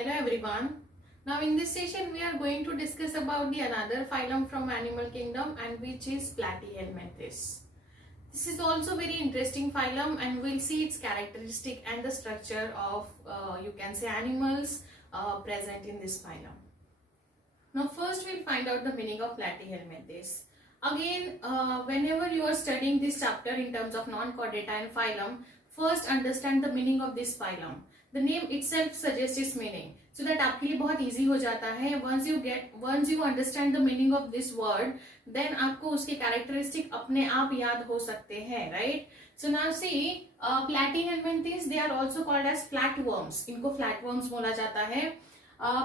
Hello everyone. Now in this session we are going to discuss about the another phylum from animal kingdom and which is Platyhelminthes. This is also very interesting phylum and we'll see its characteristic and the structure of you can say animals present in this phylum. Now first we'll find out the meaning of Platyhelminthes. Again, whenever you are studying this chapter in terms of non-chordata and phylum, first understand the meaning of this phylum. The name itself suggests its meaning, so that आपके लिए बहुत easy हो जाता है. Once you understand the meaning of this word, then आपको उसके characteristic अपने आप याद हो सकते हैं, right? So now see, Platyhelminthes they are also called as flatworms. इनको flatworms बोला जाता है.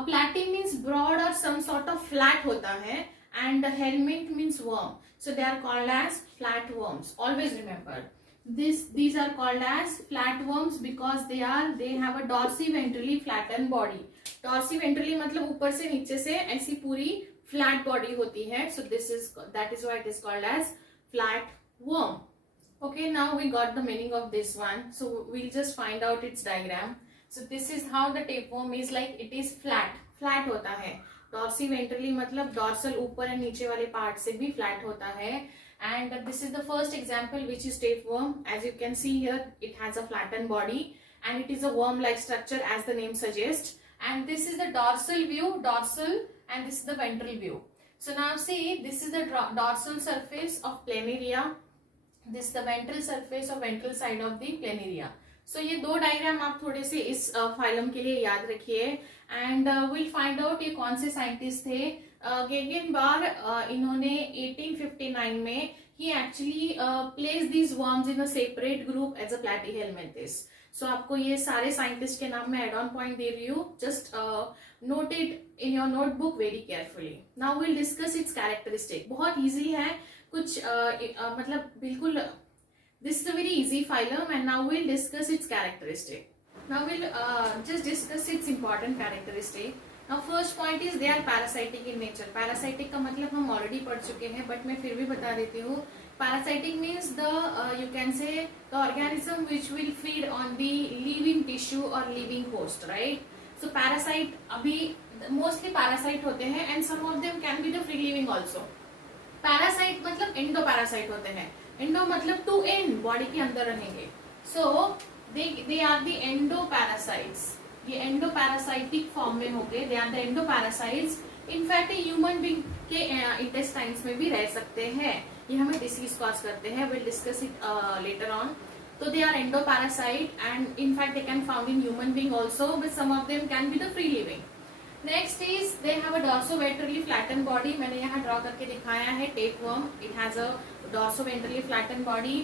Platy means broad or some sort of flat होता है, and helminth means worm. So they are called as flatworms. Always remember. These are called as flatworms because they have a dorsiventrally flattened body. Dorsiventrally मतलब ऊपर से नीचे से ऐसी पूरी flat body होती है. So that is why it is called as flatworm. Okay, now we got the meaning of this one. So we'll just find out its diagram. So this is how the tapeworm is like. It is flat होता है. Dorsiventrally मतलब dorsal ऊपर और नीचे वाले part से भी flat होता है. And this is the first example, which is tapeworm. As you can see here, it has a flattened body and it is a worm-like structure as the name suggests. And this is the dorsal view, and this is the ventral view. So now see, this is the dorsal surface of planaria. This is the ventral surface of ventral side of the planaria. So ये दो diagram आप थोड़े से इस phylum के लिए याद रखिए. एंड विल फाइंड आउट ये कौन से साइंटिस्ट थे. गेगेनबार इन्होंने 1859 में ही actually place these worms in a separate group as a Platyhelminthes. So आपको ये सारे साइंटिस्ट के नाम में एड ऑन पॉइंट दे रही हूँ. Just note it in your notebook very carefully. Now will discuss it's characteristic. बहुत ईजी है कुछ मतलब बिल्कुल. This is a very easy phylum and now we'll discuss its characteristic. Now we'll just discuss its important characteristic. Now first point is they are parasitic in nature. Parasitic का मतलब हम already पढ़ चुके हैं but मैं फिर भी बता देती हूँ. Parasitic means the you can say the organism which will feed on the living tissue or living host, right? So parasite अभी mostly parasite होते हैं and some of them can be the free living also. Parasite मतलब endoparasite होते हैं. Endo मतलब to and body के अंदर रहेंगे. So they are the endoparasites. ये एंडोपैरासाइटिक फॉर्म में होंगे. They are the endoparasites. In fact human being के इंटेस्टाइन्स में भी रह सकते हैं. ये हमें डिसीज कॉज करते हैं. Will discuss it later on. तो they are endoparasite and in fact they can found in human being also but some of them can be the free living. Next is they have a dorsoventrally flatten body. मैंने यहाँ draw करके दिखाया है tapeworm. It has a dorsoventrally flatten body.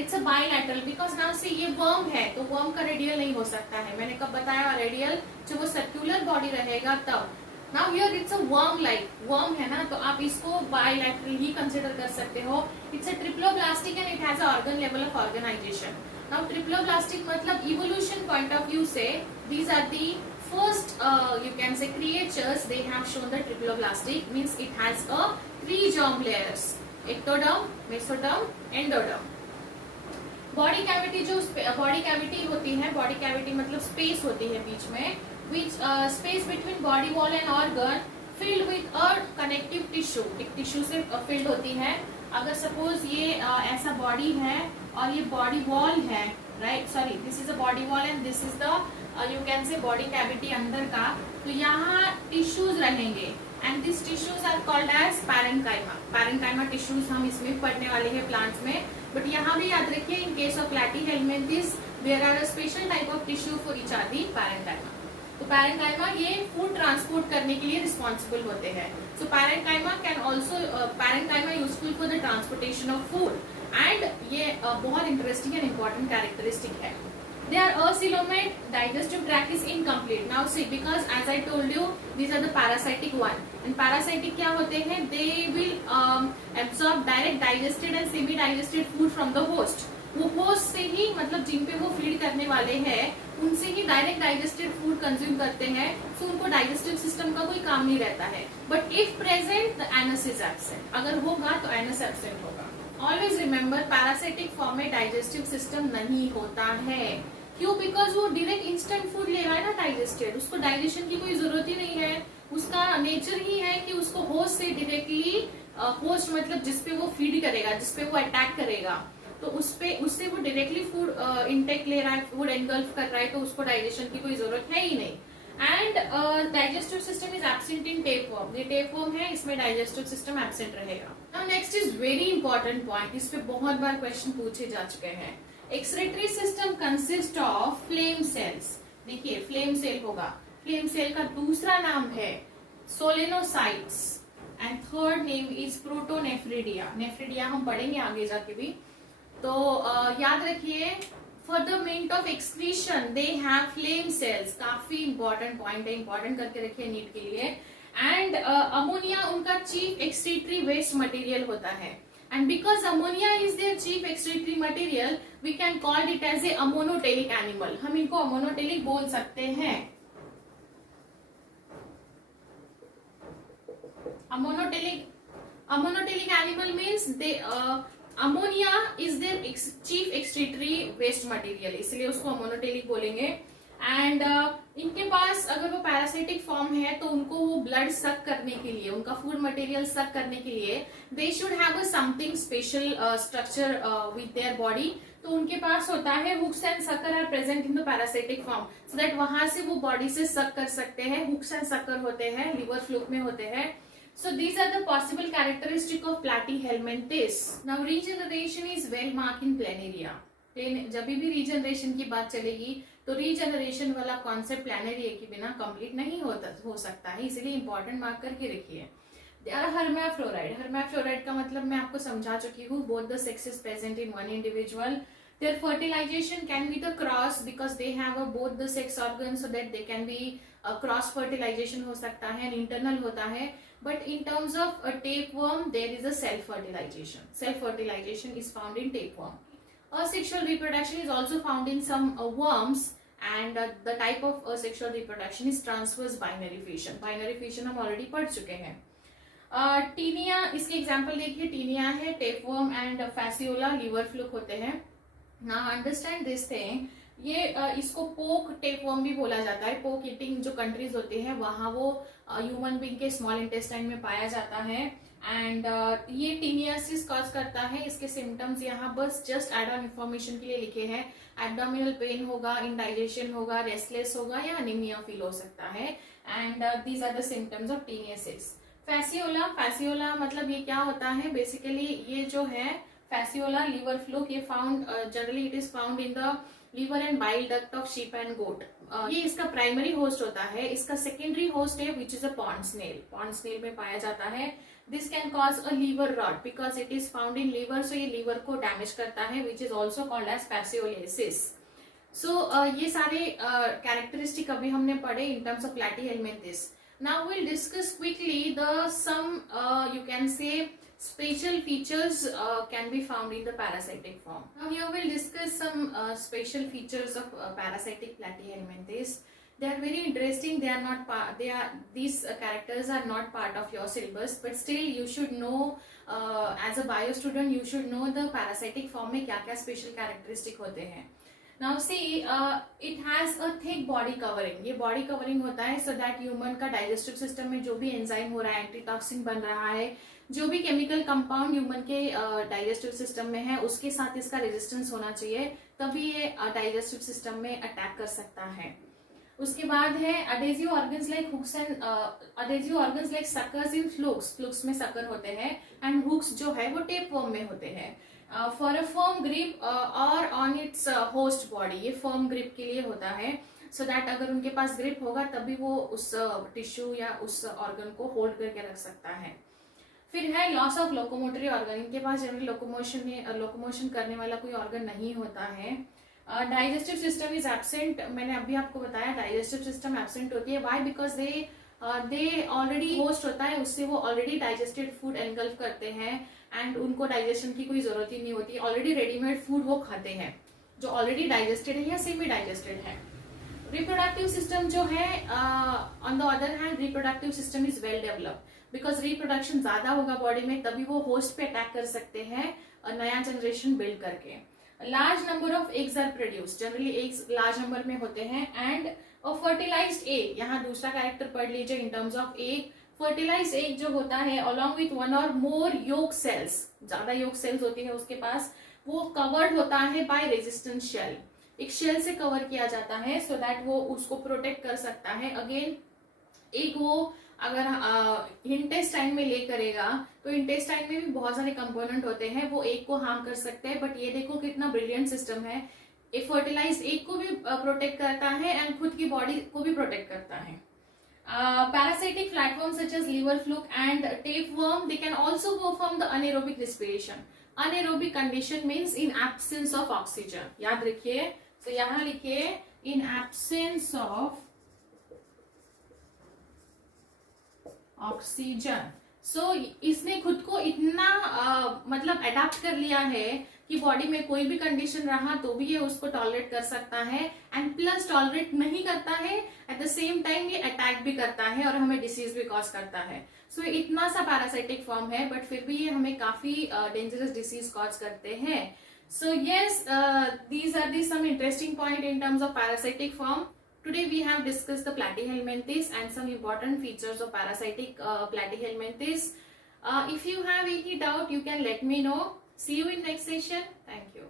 It's a bilateral because now see ये worm है तो worm का radial नहीं हो सकता है. मैंने कब बताया रेडियल जब वो सर्कुलर बॉडी रहेगा तब. Now here it's a worm like. Worm है ना तो आप इसको बाइलैटरल ही कंसिडर कर सकते हो. It's a triploblastic and it has a organ level of organisation. Now triploblastic मतलब इवोल्यूशन पॉइंट ऑफ व्यू से these are the first you can say creatures. They have shown the triploblastic means it has a 3 germ layers: ectoderm, mesoderm, endoderm. Body cavity जो body cavity होती है, body cavity मतलब space होती है बीच में, which space between body wall and organ filled with a connective tissue. एक tissue से filled होती है. अगर सपोज ये ऐसा बॉडी है और ये बॉडी वॉल है, right, sorry this is a body wall and this is the you can say body cavity अंदर का. तो यहाँ टिश्यूज रहेंगे and this tissues are called as parenchyma. Parenchyma tissues हम इसमें पढ़ने वाले हैं प्लांट्स में. बट यहाँ भी याद रखिए in case of Platyhelminthes there are a special type of tissue for each are the parenchyma. तो पैरेन्काइमा ये फूड ट्रांसपोर्ट करने के लिए रिस्पॉन्सिबल होते हैं. So parenchyma can also parenchyma useful for the transportation of food. And ये बहुत interesting and important characteristic है. They are acoelomate. Digestive tract is incomplete. Now see, because as I told you, these are the parasitic one. And parasitic क्या होते हैं? They will absorb direct digested and semi-digested food from the host. वो host से ही मतलब जिन पे वो feed करने वाले हैं उनसे ही डायरेक्ट डाइजेस्टेड फूड कंज्यूम करते हैं. सो उनको डाइजेस्टिव सिस्टम का कोई काम नहीं रहता है. But if present the anus is absent. अगर होगा तो एनस एब्सेंट होगा. ऑलवेज रिमेम्बर पैरासिटिक फॉर्म में डाइजेस्टिव सिस्टम नहीं होता है. क्यों? बिकॉज वो डायरेक्ट इंस्टेंट फूड ले रहा है ना डाइजेस्टेड, उसको डाइजेशन की कोई जरूरत ही नहीं है। उसका नेचर ही है कि उसको होस्ट से डायरेक्टली, होस्ट मतलब जिसपे वो फीड करेगा, जिसपे वो अटैक करेगा, तो उससे वो डायरेक्टली फूड इनटेक ले रहा है, फूड एनगल्फ कर रहा है, तो उसको डाइजेशन की कोई जरूरत है ही नहीं। And digestive system is absent in tapeworm. ये टेपवर्म है, इसमें डाइजेस्टिव सिस्टम एब्सेंट रहेगा। Now next is very important point, इस पे बहुत बार क्वेश्चन पूछे जा चुके हैं। Excretory system consist of flame cells. देखिए फ्लेम सेल होगा, फ्लेम सेल का दूसरा नाम है solenocytes and third name is protonephridia. Nephridia हम पढ़ेंगे आगे जाके भी, तो याद रखिए for the mint of excretion they have flame cells. काफी इंपॉर्टेंट पॉइंट है, इंपॉर्टेंट करके रखिए नीट के लिए। एंड अमोनिया उनका चीफ एक्सक्रीटरी वेस्ट मटेरियल होता है, and because ammonia is their chief excretory material we can call it as a ammonotelic animal. हम इनको अमोनोटेलिक बोल सकते हैं। Ammonotelic animal means they ammonia is their chief excretory waste material, इसलिए उसको ammonotelic बोलेंगे। एंड इनके पास अगर वो पैरासाइटिक फॉर्म है तो उनको वो ब्लड सक करने के लिए, उनका फूड मटेरियल सक करने के लिए they should have a something special structure with their body. तो उनके पास होता है hooks and sucker are present in the parasitic form, so that वहां से वो बॉडी से सक कर सकते हैं। हुक्स एंड सकर होते हैं, लिवर फ्लूक में होते हैं। So these are the possible characteristic of platyhelminthes. Now regeneration is well marked in planaria. जब भी रीजनरेशन की बात चलेगी तो रीजनरेशन वाला कॉन्सेप्ट प्लानेरिया के बिना कंप्लीट नहीं हो सकता है, इसलिए इंपॉर्टेंट मार्क करके रखिए। They are हर्माफ्रोराइड। हर्माफ्रोराइड का मतलब मैं आपको समझा चुकी हूँ, both the sexes present in one individual. Their fertilization can be the cross because they have both the sex organs, so that they can be cross fertilization हो सकता है, internal होता है। But in terms of a tapeworm, there is a self fertilization. Self fertilization is found in tapeworm. Asexual reproduction is also found in some worms, and the type of asexual reproduction is transverse binary fission. Binary fission हम already पढ़ चुके हैं। Taenia, इसके example देखिए, taenia है, tapeworm and Fasciola liver fluke होते हैं। Now understand this thing, ये इसको पोक टेपवर्म भी बोला जाता है। पोक ईटिंग जो कंट्रीज होती है वहां वो ह्यूमन बीइंग के स्मॉल इंटेस्टाइन में पाया जाता है। एंड ये टीनियासिस कॉज करता है। इसके सिम्टम्स यहाँ बस जस्ट एड ऑन इंफॉर्मेशन के लिए लिखे हैं। एब्डोमिनल पेन होगा, इंडाइजेशन होगा, रेस्टलेस होगा या एनीमिया फील हो सकता है। And these are the symptoms of taeniasis. Fasciola, Fasciola मतलब ये क्या होता है, बेसिकली ये जो है फैसियोला लिवर फ्लूक, ये found generally it is found in the liver and bile duct of sheep and goat. ये इसका प्राइमरी होस्ट होता है। इसका सेकेंडरी होस्ट है which is a pond snail. Pond snail में पाया जाता है। This can cause a liver rot because it is found in liver, so ये लीवर को डैमेज करता है, which is also called as fascioliasis. So ये सारे कैरेक्टरिस्टिक अभी हमने पढ़े in terms of platyhelminthes. Now will discuss quickly the some you can say special features can be found in the parasitic form. Now here we'll discuss some special features of parasitic platyhelminthes. They are very interesting. They are not these characters are not part of your syllabus, but still you should know as a bio student you should know the parasitic form में क्या क्या special characteristic होते हैं। Now see, it has a thick body covering. ये body covering होता है so that human का digestive system में जो भी enzyme हो रहा है, antitoxin बन रहा है, जो भी केमिकल कंपाउंड ह्यूमन के डाइजेस्टिव सिस्टम में है उसके साथ इसका रेजिस्टेंस होना चाहिए, तभी ये डाइजेस्टिव सिस्टम में अटैक कर सकता है। उसके बाद है adhesive organs like hooks and adhesive organs like suckers in flukes. Flukes में सकर होते हैं एंड हुक्स जो है वो टेपवर्म में होते हैं। फॉर अ फर्म ग्रिप और ऑन इट्स होस्ट बॉडी, ये फर्म ग्रिप के लिए होता है, सो दैट अगर उनके पास ग्रिप होगा तभी वो उस टिश्यू या उस ऑर्गन को होल्ड करके रख सकता है। फिर है लॉस ऑफ लोकोमोटरी ऑर्गन। इनके पास जनरली लोकोमोशन करने वाला कोई ऑर्गन नहीं होता है। Digestive system is absent. मैंने अभी आपको बताया डाइजेस्टिव सिस्टम एब्सेंट होती है। Why? Because they already host होता है, उससे वो ऑलरेडी डाइजेस्टेड फूड एनगल्फ करते हैं एंड उनको डाइजेशन की कोई जरूरत ही नहीं होती। ऑलरेडी रेडीमेड फूड वो खाते हैं जो ऑलरेडी डाइजेस्टेड है या सेमी डाइजेस्टेड है। रिप्रोडक्टिव सिस्टम जो है on the other hand reproductive system is well developed because reproduction ज्यादा होगा बॉडी में, तभी वो होस्ट पे अटैक कर सकते हैं नया जनरेशन बिल्ड करके। Large number of eggs are produce, generally eggs large number में होते हैं, एंड फर्टिलाइज्ड एग, यहाँ दूसरा कैरेक्टर पढ़ लीजिए in terms of egg. Fertilized egg जो होता है अलॉन्ग विथ वन और मोर योक सेल्स, ज्यादा योक सेल्स होती है उसके पास, वो कवर्ड होता है बाय रेजिस्टेंट शेल, एक शेल से कवर किया जाता है सो दैट वो उसको प्रोटेक्ट कर सकता है। अगेन एक वो अगर इंटेस्टाइन में ले करेगा तो इंटेस्टाइन में भी बहुत सारे कंपोनेंट होते हैं, वो एक को हार्म कर सकते हैं, बट ये देखो कितना ब्रिलियंट सिस्टम है, एक फर्टिलाइज एक को भी प्रोटेक्ट करता है एंड खुद की बॉडी को भी प्रोटेक्ट करता है। Parasitic platforms such as liver fluke and tapeworm, they can also perform the anaerobic respiration. Anaerobic condition means in absence of oxygen. याद रखिए, so यहाँ लिखिए in absence of ऑक्सीजन। सो इसने खुद को इतना मतलब अडेप्ट कर लिया है कि बॉडी में कोई भी कंडीशन रहा तो भी ये उसको टॉलरेट कर सकता है, एंड प्लस टॉलरेट नहीं करता है, एट द सेम टाइम ये अटैक भी करता है और हमें डिसीज भी कॉज करता है। सो इतना सा पैरासाइटिक फॉर्म है, बट फिर भी ये हमें काफी डेंजरस डिसीज कॉज करते हैं। So yes, these are the some interesting point in terms of parasitic form. Today we have discussed the platyhelminthes and some important features of parasitic platyhelminthes. If you have any doubt, you can let me know. See you in next session. Thank you.